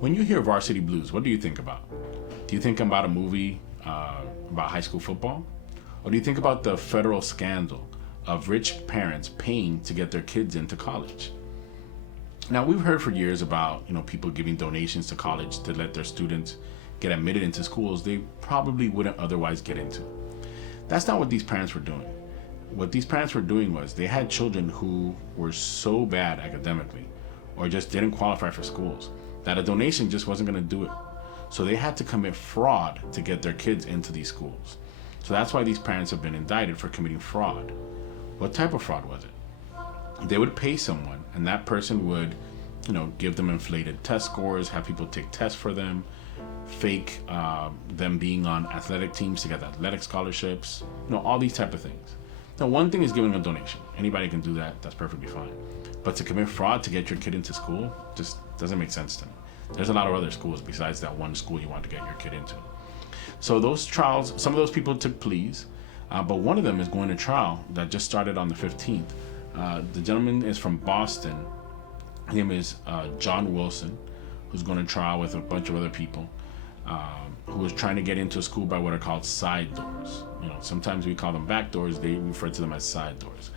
When you hear Varsity Blues, what do you think about? Do you think about a movie about high school football? Or do you think about the federal scandal of rich parents paying to get their kids into college? Now, we've heard for years about, people giving donations to college to let their students get admitted into schools they probably wouldn't otherwise get into. That's not what these parents were doing. What these parents were doing was they had children who were so bad academically or just didn't qualify for schools that a donation just wasn't going to do it. So they had to commit fraud to get their kids into these schools. So that's why these parents have been indicted for committing fraud. What type of fraud was it? They would pay someone, and that person would, give them inflated test scores, have people take tests for them, fake them being on athletic teams to get athletic scholarships, all these type of things. Now, one thing is giving a donation. Anybody can do that. That's perfectly fine. But to commit fraud to get your kid into school just doesn't make sense to me. There's a lot of other schools besides that one school you want to get your kid into. So those trials, some of those people took pleas, but one of them is going to trial that just started on the 15th. The gentleman is from Boston. His name is John Wilson, who's going to trial with a bunch of other people who was trying to get into a school by what are called side doors. Sometimes we call them back doors. They refer to them as side doors.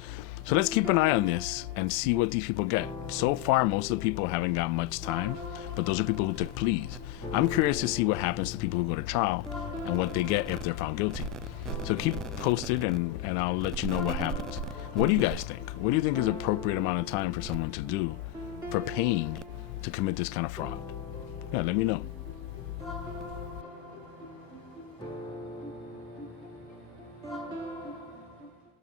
So let's keep an eye on this and see what these people get. So far, most of the people haven't got much time, but those are people who took pleas. I'm curious to see what happens to people who go to trial and what they get if they're found guilty. So keep posted and I'll let you know what happens. What do you guys think? What do you think is appropriate amount of time for someone to do for paying to commit this kind of fraud? Yeah, let me know.